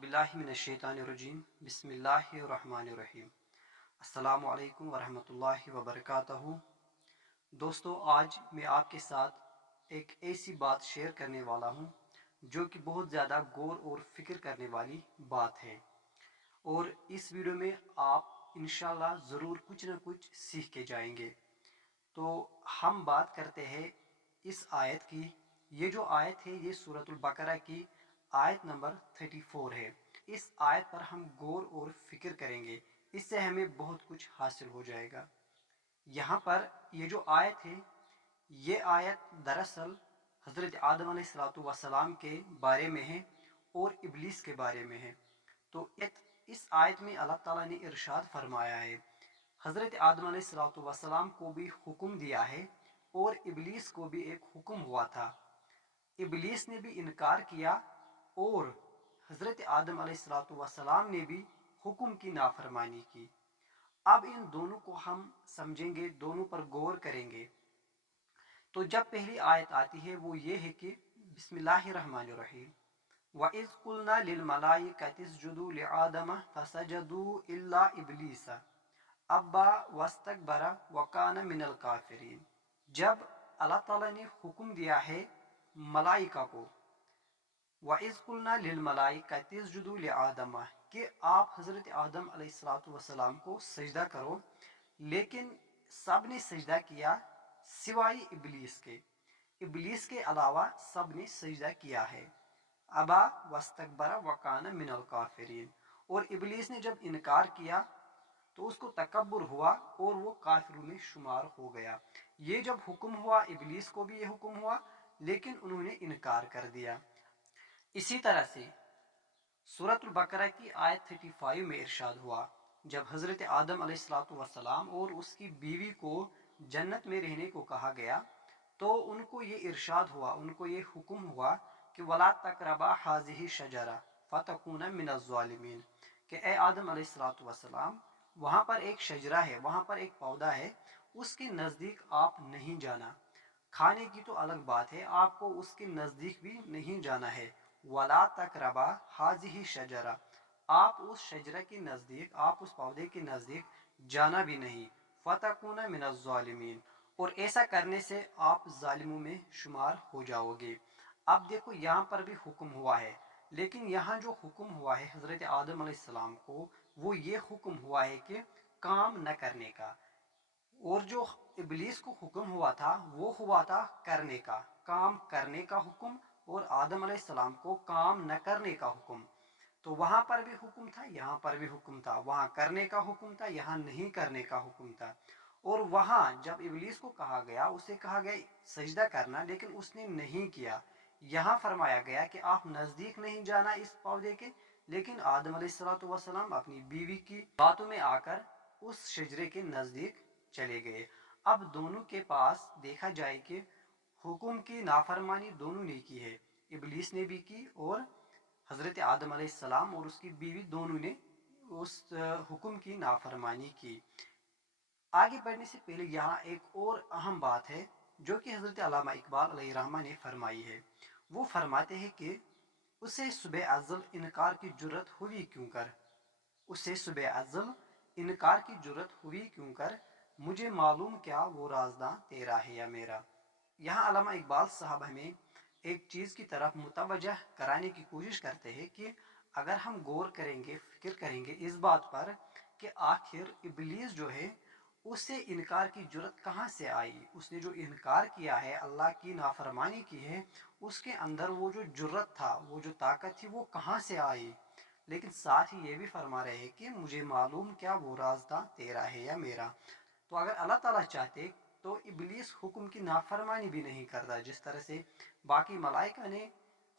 औज़ुबिल्लाहिमिनश्शैतानिर्रजीम बिस्मिल्लाहिर्रहमानिर्रहीम। अस्सलामु अलैकुम वरहमतुल्लाहि वबरकातुहू। दोस्तों, आज मैं आपके साथ एक ऐसी बात शेयर करने वाला हूँ जो कि बहुत ज़्यादा गौर और फिक्र करने वाली बात है, और इस वीडियो में आप इंशाल्लाह ज़रूर कुछ न कुछ सीख के जाएंगे। तो हम बात करते हैं इस आयत की। ये जो आयत है ये सूरतुल बकरा की आयत नंबर 34 है। इस आयत पर हम गौर और फिक्र करेंगे, इससे हमें बहुत कुछ हासिल हो जाएगा। यहाँ पर ये जो आयत है, ये आयत दरअसल हज़रत आदम अलैहिस्सलाम के बारे में है और इब्लीस के बारे में है। तो इस आयत में अल्लाह ताला ने इरशाद फरमाया है, हज़रत आदम अलैहिस्सलाम को भी हुक्म दिया है और इब्लीस को भी एक हुक्म हुआ था। इब्लीस ने भी इनकार किया और हज़रत आदम अलैहिस्सलाम ने भी हुक्म की नाफरमानी की। अब इन दोनों को हम समझेंगे, दोनों पर गौर करेंगे। तो जब पहली आयत आती है वो ये है कि बिस्मिल्लाहिर्रहमानिर्रहीम वइज़ कुल्ना लिल मलाइकति इसजुदू लिआदम फसजदू इल्ला इब्लीस अब्बा वस्तकबरा वकान मिनल काफिरीन। जब अल्लाह ताला ने हुक्म दिया है मलाइका को, वइज़ कुल्ना लिल मलाइकति इसजुदू लिआदम, कि आप हज़रत आदम अलैहिस्सलाम को सजदा करो, लेकिन सब ने सजदा किया सिवाय इब्लीस के। इब्लीस के अलावा सब ने सजदा किया है। अबा वस्तकबरा वकान मिनल काफिरीन। और इब्लीस ने जब इनकार किया तो उसको तकब्बुर हुआ और वो काफिरों में शुमार हो गया। ये जब हुक्म हुआ, इब्लीस को भी ये हुक्म हुआ, लेकिन उन्होंने इनकार कर दिया। इसी तरह से सूरतुल बकरा की आयत 35 में इरशाद हुआ, जब हज़रत आदम अलैहिस्सलाम और उसकी बीवी को जन्नत में रहने को कहा गया, तो उनको ये इरशाद हुआ, उनको ये हुक्म हुआ कि वला तकरबा हाज़िही शजरा फतकूना मिनज़ ज़ालिमीन, कि ए आदम अलैहिस्सलाम, वहाँ पर एक शजरा है, वहाँ पर एक पौधा है, उसके नज़दीक आप नहीं जाना। खाने की तो अलग बात है, आपको उसके नज़दीक भी नहीं जाना है। वला तकरबा हाज़िही शजरा, आप उस शजरा के नज़दीक, आप उस पौधे के नज़दीक जाना भी नहीं। फतकूना मिनज़ ज़ालिमीन, और ऐसा करने से आप जालिमों में शुमार हो जाओगे। अब देखो, यहाँ पर भी हुक्म हुआ है, लेकिन यहाँ जो हुक्म हुआ है हज़रत आदम अलैहिस्सलाम को, वो ये हुक्म हुआ है कि काम न करने का, और जो इब्लीस को हुक्म हुआ था वो हुआ था करने का, काम करने का हुक्म, और आदम अलैहिस्सलाम को काम न करने का हुक्म। तो वहां पर भी हुक्म था, यहाँ पर भी हुक्म था। वहां करने का हुक्म था, यहाँ नहीं करने का हुक्म था। और वहां जब इब्लीस को कहा गया, उसे कहा गया सजदा करना, लेकिन उसने नहीं किया। यहाँ फरमाया गया कि आप नजदीक नहीं जाना इस पौधे के, लेकिन आदम अलैहिस्सलाम अपनी बीवी की बातों में आकर उस शजरे के नजदीक चले गए। अब दोनों के पास देखा जाए कि हुक्म की नाफरमानी दोनों ने की है, इब्लीस ने भी की और हज़रत आदम अलैहिस्सलाम और उसकी बीवी दोनों ने उस हुक्म की नाफरमानी की। आगे बढ़ने से पहले यहाँ एक और अहम बात है जो कि हज़रत अल्लामा इकबाल अलैहिर्रहमा ने फरमाई है। वो फरमाते हैं कि उसे सुबह अज़ल इनकार की जुर्रत हुई क्यों कर, उसे सुबह अज़ल इनकार की जुर्रत हुई क्यों कर, मुझे मालूम क्या वो राज़दां तेरा है या मेरा। यहाँ अल्लामा इकबाल साहब हमें एक चीज़ की तरफ मुतवज्जह कराने की कोशिश करते हैं कि अगर हम गौर करेंगे, फिक्र करेंगे इस बात पर कि आखिर इब्लीस जो है उससे इनकार की जुर्रत कहाँ से आई। उसने जो इनकार किया है, अल्लाह की नाफरमानी की है, उसके अंदर वो जो जुर्रत था, वो जो ताकत थी, वो कहाँ से आई। लेकिन साथ ही ये भी फरमा रहे हैं कि मुझे मालूम क्या वो राज़दां तेरा है या मेरा। तो अगर अल्लाह ताला चाहते तो इब्लीस हुक्म की नाफरमानी भी नहीं करता। जिस तरह से बाकी मलाइका ने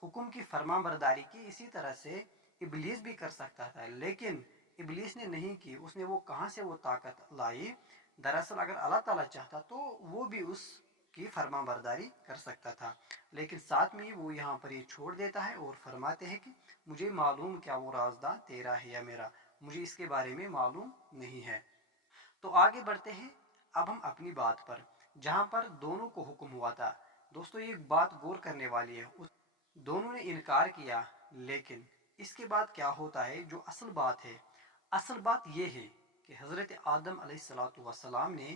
हुक्म की फरमाबरदारी की, इसी तरह से इब्लीस भी कर सकता था, लेकिन इब्लीस ने नहीं की। उसने वो कहाँ से वो ताकत लाई। दरअसल अगर अल्लाह ताला चाहता तो वो भी उसकी फरमाबरदारी कर सकता था, लेकिन साथ में वो यहाँ पर ये छोड़ देता है और फरमाते हैं कि मुझे मालूम क्या वो राज़दां तेरा है या मेरा, मुझे इसके बारे में मालूम नहीं है। तो आगे बढ़ते हैं अब हम अपनी बात पर, जहां पर दोनों को हुक्म हुआ था। दोस्तों, ये बात गौर करने वाली है, उस दोनों ने इनकार किया, लेकिन اس کے بعد کیا ہوتا ہے، جو اصل بات یہ ہے کہ حضرت آدم علیہ السلام نے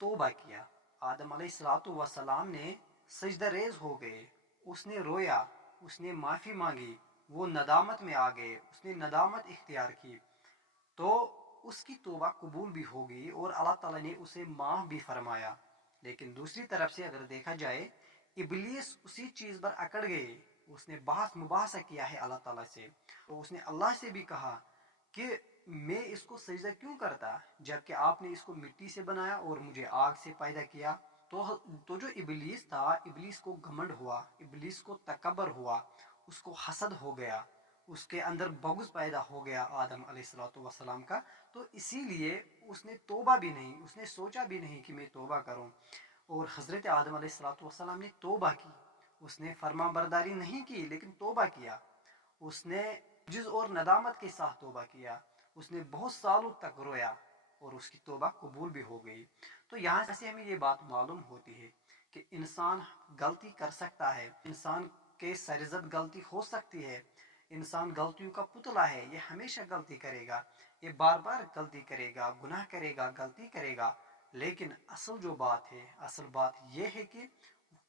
توبہ کیا۔ آدم علیہ السلام نے سجدہ ریز ہو گئے، اس نے رویا، اس نے معافی مانگی، وہ ندامت میں آ گئے، اس نے ندامت اختیار کی، تو اس کی توبہ قبول بھی ہو گئی اور اللہ تعالیٰ نے اسے معاف بھی فرمایا۔ لیکن دوسری طرف سے اگر دیکھا جائے، ابلیس اسی چیز پر اکڑ گئے، اس نے بحث مباحثہ کیا ہے اللہ تعالیٰ سے، تو اس نے اللہ سے بھی کہا کہ میں اس کو سجدہ کیوں کرتا جبکہ آپ نے اس کو مٹی سے بنایا اور مجھے آگ سے پیدا کیا۔ تو جو ابلیس تھا، ابلیس کو گھمنڈ ہوا، ابلیس کو تکبر ہوا، اس کو حسد ہو گیا، اس کے اندر بغض پیدا ہو گیا آدم علیہ السلام کا، تو اسی لیے اس نے توبہ بھی نہیں، اس نے سوچا بھی نہیں کہ میں توبہ کروں۔ اور حضرت آدم علیہ السلام نے توبہ کی، اس نے فرما برداری نہیں کی لیکن توبہ کیا، اس نے جز اور ندامت کے ساتھ توبہ کیا، اس نے بہت سالوں تک رویا اور اس کی توبہ قبول بھی ہو گئی۔ تو یہاں سے ہمیں یہ بات معلوم ہوتی ہے کہ انسان غلطی کر سکتا ہے، انسان کے سرزد غلطی ہو سکتی ہے، انسان غلطیوں کا پتلا ہے، یہ ہمیشہ غلطی کرے گا، یہ بار بار غلطی کرے گا، گناہ کرے گا، غلطی کرے گا، لیکن اصل بات یہ ہے کہ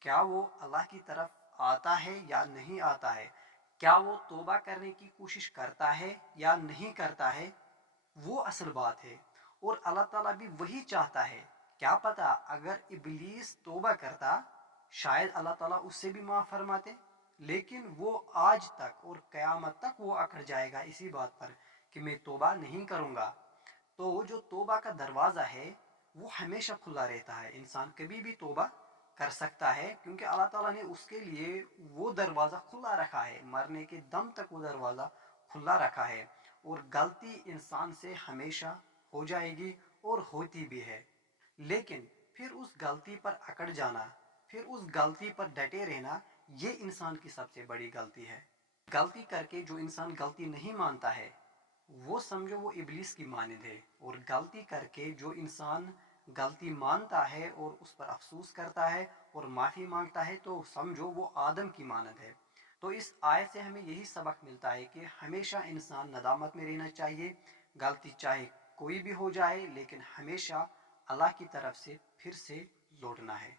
کیا وہ اللہ کی طرف آتا ہے یا نہیں آتا ہے، کیا وہ توبہ کرنے کی کوشش کرتا ہے یا نہیں کرتا ہے، وہ اصل بات ہے۔ اور اللہ تعالیٰ بھی وہی چاہتا ہے، کیا پتا اگر ابلیس توبہ کرتا شاید اللہ تعالیٰ اس سے بھی معاف فرماتے، لیکن وہ آج تک اور قیامت تک وہ اکڑ جائے گا اسی بات پر کہ میں توبہ نہیں کروں گا۔ تو جو توبہ کا دروازہ ہے وہ ہمیشہ کھلا رہتا ہے، انسان کبھی بھی توبہ کر سکتا ہے، کیونکہ اللہ تعالیٰ نے اس کے لیے وہ دروازہ کھلا رکھا ہے، مرنے کے دم تک وہ دروازہ کھلا رکھا ہے۔ اور غلطی انسان سے ہمیشہ ہو جائے گی اور ہوتی بھی ہے، لیکن پھر اس غلطی پر اکڑ جانا، پھر اس غلطی پر ڈٹے رہنا، یہ انسان کی سب سے بڑی غلطی ہے۔ غلطی کر کے جو انسان غلطی نہیں مانتا ہے وہ سمجھو وہ ابلیس کی مانند ہے، اور غلطی کر کے جو انسان غلطی مانتا ہے اور اس پر افسوس کرتا ہے اور معافی مانگتا ہے تو سمجھو وہ آدم کی مانند ہے۔ تو اس آیت سے ہمیں یہی سبق ملتا ہے کہ ہمیشہ انسان ندامت میں رہنا چاہیے، غلطی چاہے کوئی بھی ہو جائے لیکن ہمیشہ اللہ کی طرف سے پھر سے لوٹنا ہے۔